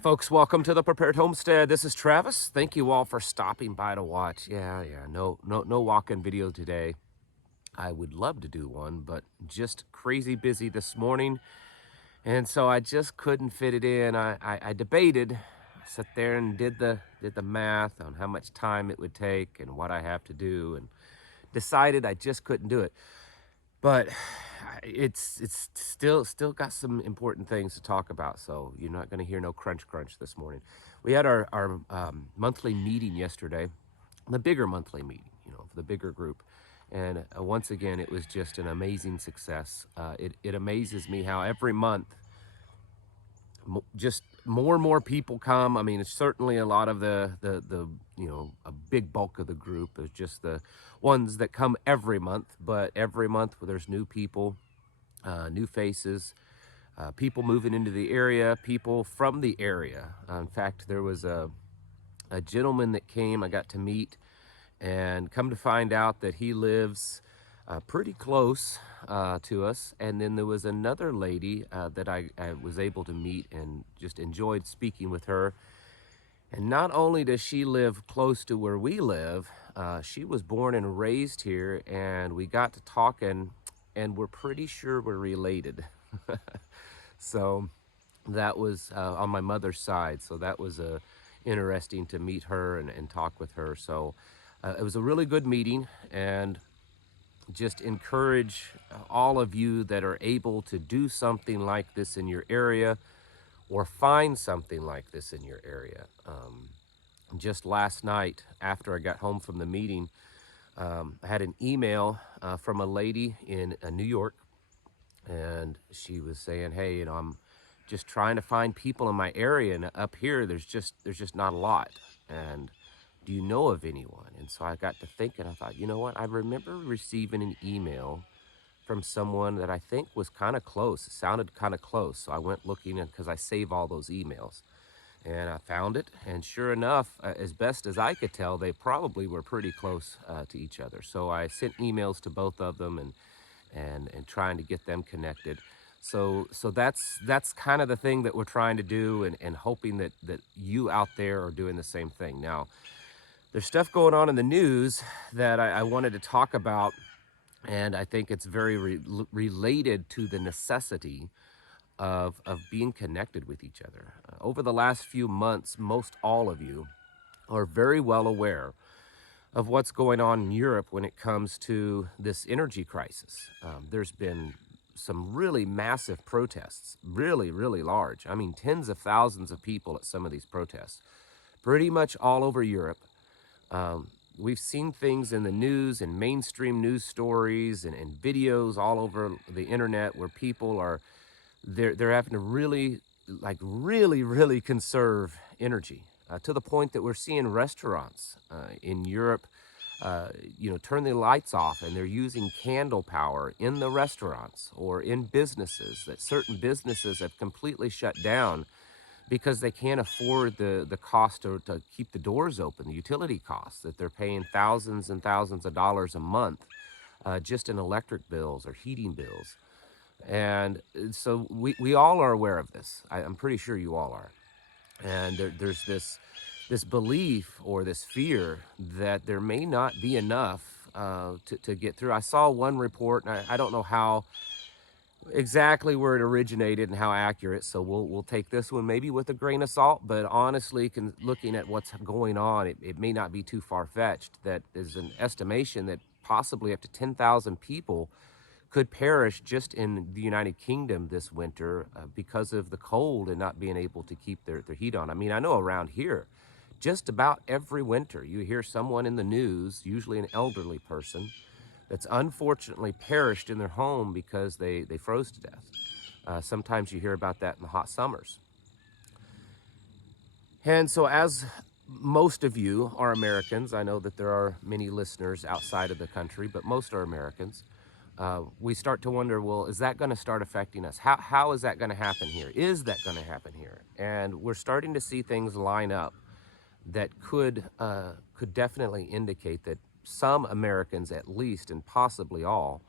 Hi folks, welcome to the Prepared Homestead. This is Travis. Thank you all for stopping by to watch. No walk-in video today. I would love to do one, but just crazy busy this morning. And so I just couldn't fit it in. I debated, I sat there and did the math on how much time it would take and what I have to do, and decided I just couldn't do it. But it's still got some important things to talk about, so you're not going to hear no crunch this morning. We had our monthly meeting yesterday, the bigger monthly meeting, for the bigger group, and once again it was just an amazing success. It amazes me how every month just more and more people come. I mean, it's certainly a lot of the a big bulk of the group is just the ones that come every month, but every month there's new people, new faces, people moving into the area, people from the area. In fact, there was a gentleman that came I got to meet, and come to find out that he lives pretty close to us. And then there was another lady that I was able to meet and just enjoyed speaking with her. And not only does she live close to where we live, she was born and raised here, and we got to talking, and we're pretty sure we're related. So that was on my mother's side. So that was interesting to meet her and talk with her. So it was a really good meeting, and just encourage all of you that are able to do something like this in your area, or find something like this in your area. Just last night, after I got home from the meeting, I had an email from a lady in New York, and she was saying, hey, I'm just trying to find people in my area, and up here there's just not a lot, and do you know of anyone? And so I got to thinking, I thought, you know what, I remember receiving an email from someone that I think was kind of close. It sounded kind of close. So I went looking, because I save all those emails, and I found it. And sure enough, as best as I could tell, they probably were pretty close to each other. So I sent emails to both of them, and trying to get them connected. So that's kind of the thing that we're trying to do, and hoping that you out there are doing the same thing. Now, there's stuff going on in the news that I wanted to talk about, and I think it's very related to the necessity of being connected with each other. Over the last few months, most all of you are very well aware of what's going on in Europe when it comes to this energy crisis. There's been some really massive protests, really large. I mean, tens of thousands of people at some of these protests, pretty much all over Europe. We've seen things in the news and mainstream news stories and videos all over the internet where people are, they're having to really conserve energy, to the point that we're seeing restaurants in Europe, turn the lights off, and they're using candle power in the restaurants, or in businesses, that certain businesses have completely shut down because they can't afford the cost to keep the doors open, the utility costs, that they're paying thousands and thousands of dollars a month just in electric bills or heating bills. And so we all are aware of this. I'm pretty sure you all are. And there's this belief, or this fear, that there may not be enough to get through. I saw one report, and I don't know how exactly where it originated and how accurate, so we'll take this one maybe with a grain of salt, but honestly, looking at what's going on, it may not be too far-fetched. That is an estimation that possibly up to 10,000 people could perish just in the United Kingdom this winter because of the cold and not being able to keep their heat on. I mean, I know around here, just about every winter you hear someone in the news, usually an elderly person, that's unfortunately perished in their home because they froze to death. Sometimes you hear about that in the hot summers. And so, as most of you are Americans, I know that there are many listeners outside of the country, but most are Americans. We start to wonder, well, is that going to start affecting us? How is that going to happen here? Is that going to happen here? And we're starting to see things line up that could definitely indicate that some Americans, at least, and possibly all,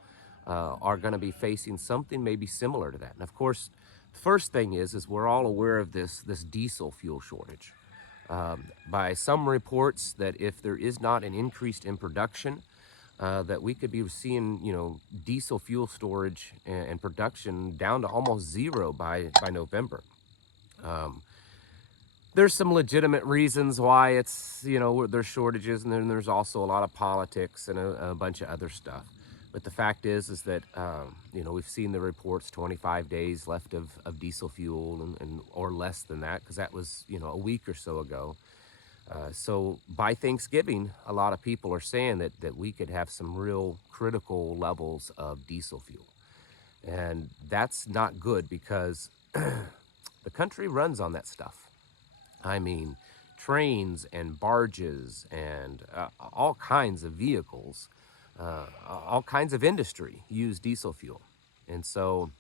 are going to be facing something maybe similar to that. And of course, First thing is we're all aware of this diesel fuel shortage. By some reports that if there is not an increase in production, that we could be seeing, diesel fuel storage and production down to almost zero by November. Um, there's some legitimate reasons why it's, there's shortages, and then there's also a lot of politics and a bunch of other stuff. But the fact is that, we've seen the reports 25 days left of diesel fuel and or less than that, because that was, a week or so ago. So by Thanksgiving, a lot of people are saying that we could have some real critical levels of diesel fuel. And that's not good, because the country runs on that stuff. I mean, trains and barges and all kinds of vehicles, all kinds of industry use diesel fuel. And so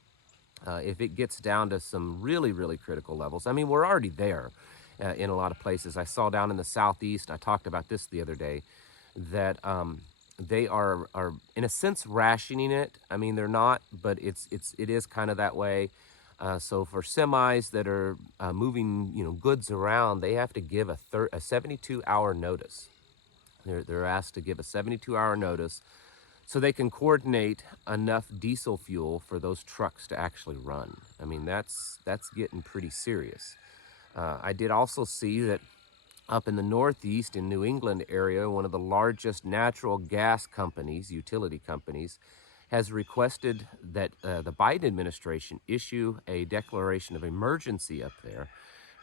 if it gets down to some really, really critical levels, I mean, we're already there in a lot of places. I saw down in the Southeast, I talked about this the other day, that they are in a sense rationing it. I mean, they're not, but it is kind of that way. So for semis that are moving, goods around, they have to give a 72-hour notice. They're asked to give a 72-hour notice so they can coordinate enough diesel fuel for those trucks to actually run. I mean, that's getting pretty serious. I did also see that up in the Northeast in New England area, one of the largest natural gas companies, utility companies, has requested that the Biden administration issue a declaration of emergency up there,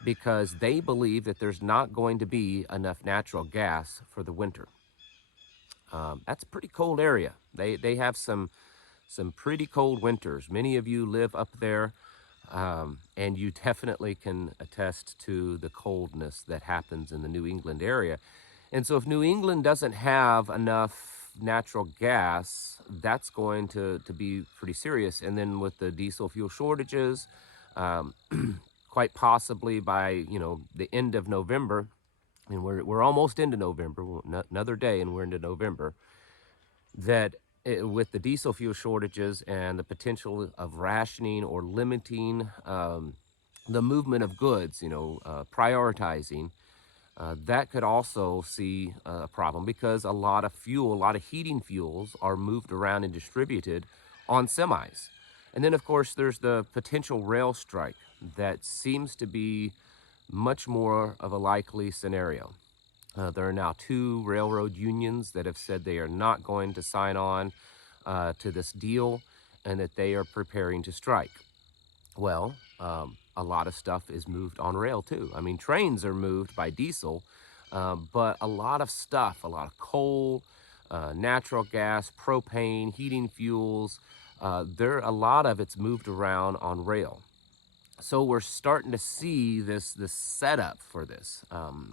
because they believe that there's not going to be enough natural gas for the winter. That's a pretty cold area. They have some pretty cold winters. Many of you live up there, and you definitely can attest to the coldness that happens in the New England area. And so if New England doesn't have enough natural gas, that's going to be pretty serious. And then with the diesel fuel shortages, um, quite possibly by the end of November, and we're almost into November, another day and we're into November, that with the diesel fuel shortages and the potential of rationing or limiting the movement of goods, prioritizing, that could also see a problem, because a lot of heating fuels are moved around and distributed on semis. And then, of course, there's the potential rail strike that seems to be much more of a likely scenario. There are now 2 railroad unions that have said they are not going to sign on to this deal, and that they are preparing to strike. Well, a lot of stuff is moved on rail too. I mean, trains are moved by diesel, but a lot of stuff, a lot of coal, natural gas, propane, heating fuels, a lot of it's moved around on rail. So we're starting to see this setup for this.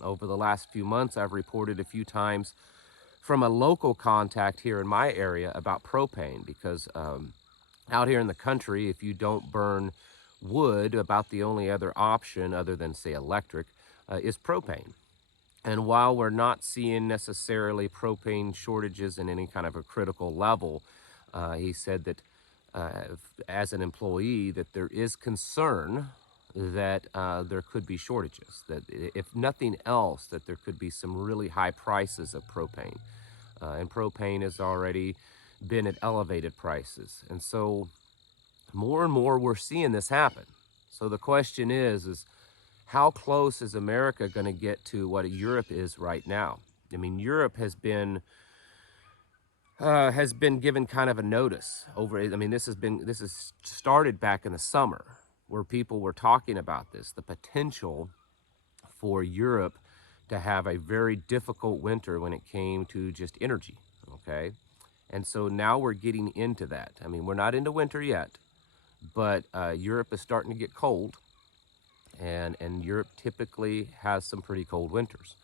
Over the last few months, I've reported a few times from a local contact here in my area about propane, because out here in the country, if you don't burn wood, about the only other option other than, say, electric, is propane. And while we're not seeing necessarily propane shortages in any kind of a critical level, he said that as an employee, that there is concern that there could be shortages, that if nothing else, that there could be some really high prices of propane. And propane has already been at elevated prices. And so more and more we're seeing this happen. So the question is how close is America going to get to what Europe is right now? I mean, Europe has been given kind of a notice over. I mean, this has started back in the summer, where people were talking about this, the potential for Europe to have a very difficult winter when it came to just energy. Okay, and so now we're getting into that. I mean, we're not into winter yet, but Europe is starting to get cold, and Europe typically has some pretty cold winters.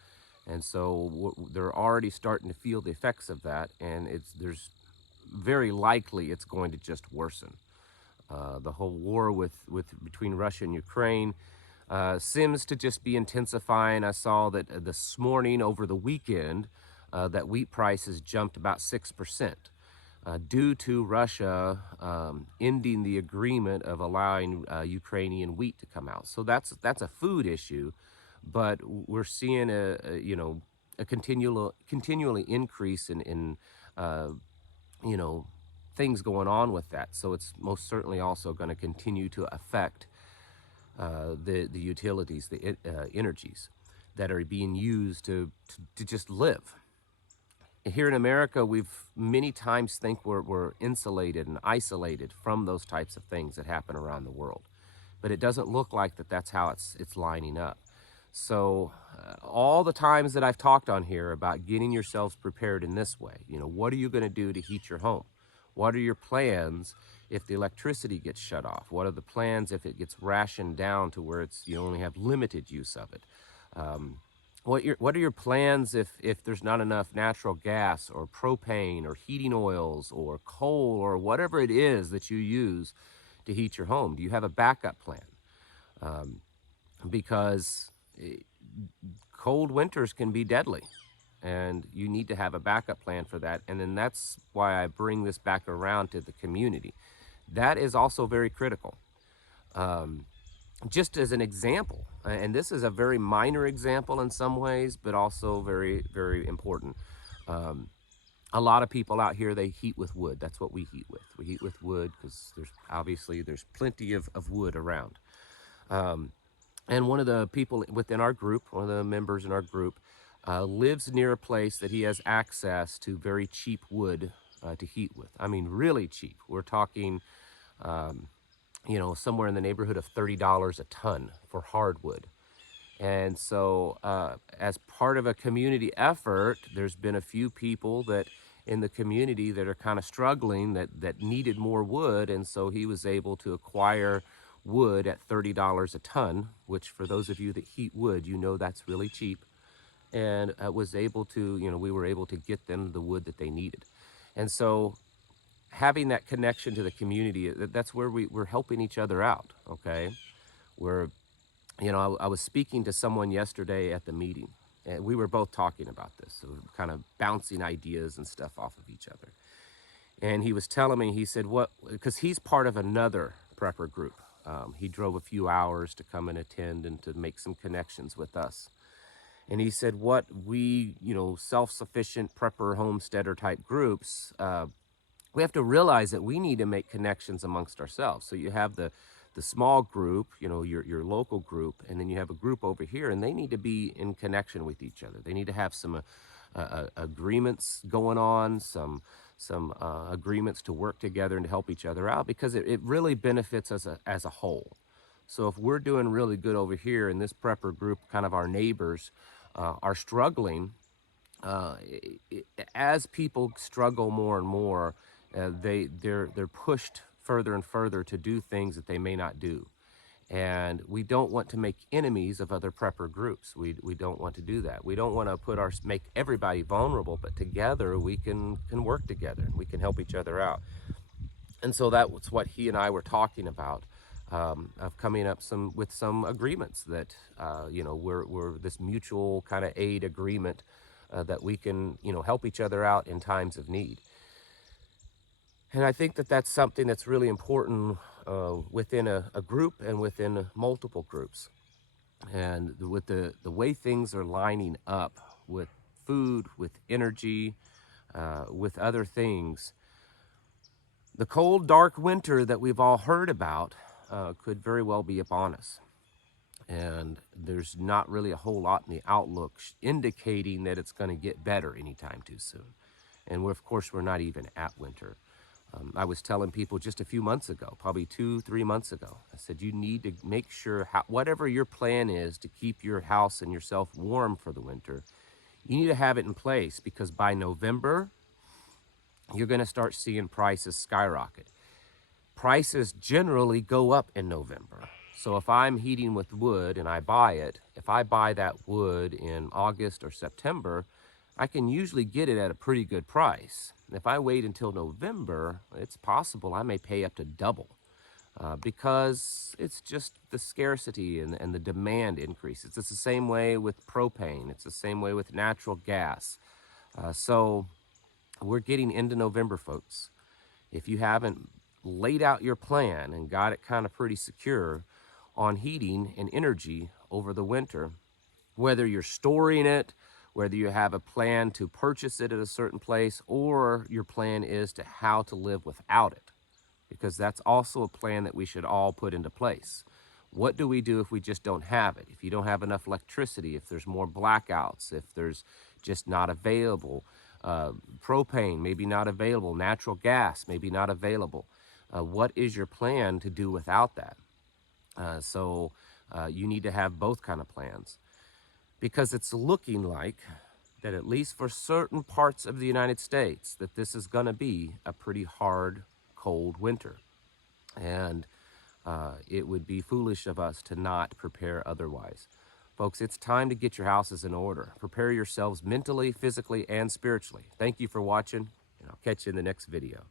And so they're already starting to feel the effects of that, and there's very likely it's going to just worsen. The whole war between Russia and Ukraine seems to just be intensifying. I saw that this morning over the weekend that wheat prices jumped about 6%. due to Russia ending the agreement of allowing Ukrainian wheat to come out. So that's a food issue, but we're seeing a continually increase in uh, you know things going on with that. So it's most certainly also going to continue to affect the utilities, the energies that are being used to just live. Here in America, we've many times think we're insulated and isolated from those types of things that happen around the world, but it doesn't look like that's how it's lining up. So all the times that I've talked on here about getting yourselves prepared in this way, what are you going to do to heat your home? What are your plans if the electricity gets shut off? What are the plans if it gets rationed down to where you only have limited use of it? Um, what are your plans if there's not enough natural gas or propane or heating oils or coal or whatever it is that you use to heat your home? Do you have a backup plan? Um, because cold winters can be deadly, and you need to have a backup plan for that. And then that's why I bring this back around to the community. That is also very critical. Um, just as an example, and this is a very minor example in some ways, but also very, very important. Um, a lot of people out here, they heat with wood. That's what we heat with. We heat with wood because there's plenty of wood around. Um, and one of the people within our group, one of the members in our group, lives near a place that he has access to very cheap wood to heat with. I mean, really cheap. We're talking um, somewhere in the neighborhood of $30 a ton for hardwood. And so, as part of a community effort, there's been a few people that in the community that are kind of struggling that needed more wood. And so he was able to acquire wood at $30 a ton, which for those of you that heat wood, that's really cheap. And was able to, we were able to get them the wood that they needed. And so having that connection to the community, that's where we're helping each other out, okay? We're, I was speaking to someone yesterday at the meeting, and we were both talking about this, so kind of bouncing ideas and stuff off of each other. And he was telling me, he said, because he's part of another prepper group. He drove a few hours to come and attend and to make some connections with us. And he said, what we, self-sufficient prepper homesteader type groups, we have to realize that we need to make connections amongst ourselves. So you have the small group, your local group, and then you have a group over here, and they need to be in connection with each other. They need to have some agreements going on, some agreements to work together and to help each other out, because it really benefits us as a whole. So if we're doing really good over here and this prepper group, kind of our neighbors, are struggling, uh, as people struggle more and more, they're pushed further and further to do things that they may not do. And we don't want to make enemies of other prepper groups. We don't want to do that. We don't want to make everybody vulnerable, but together we can work together and we can help each other out. And so that was what he and I were talking about, of coming up with some agreements that we're this mutual kind of aid agreement, that we can help each other out in times of need. And I think that that's something that's really important within a group and within multiple groups. And with the way things are lining up with food, with energy, with other things, the cold, dark winter that we've all heard about could very well be upon us. And there's not really a whole lot in the outlook indicating that it's going to get better anytime too soon. And of course, we're not even at winter. I was telling people just a few months ago, probably 2-3 months ago, I said, you need to make sure, whatever your plan is to keep your house and yourself warm for the winter, you need to have it in place, because by November, you're going to start seeing prices skyrocket. Prices generally go up in November. So if I'm heating with wood and I buy it, if I buy that wood in August or September, I can usually get it at a pretty good price. If I wait until November, it's possible I may pay up to double, because it's just the scarcity and the demand increases. It's the same way with propane. It's the same way with natural gas. So we're getting into November, folks. if you haven't laid out your plan and got it kind of pretty secure on heating and energy over the winter, whether you're storing it, whether you have a plan to purchase it at a certain place, or your plan is to how to live without it, because that's also a plan that we should all put into place. What do we do if we just don't have it? If you don't have enough electricity, if there's more blackouts, if there's just not available, propane maybe not available, natural gas maybe not available. What is your plan to do without that? So you need to have both kind of plans, because it's looking like that, at least for certain parts of the United States, that this is going to be a pretty hard, cold winter. And it would be foolish of us to not prepare otherwise. Folks, it's time to get your houses in order. Prepare yourselves mentally, physically, and spiritually. Thank you for watching, and I'll catch you in the next video.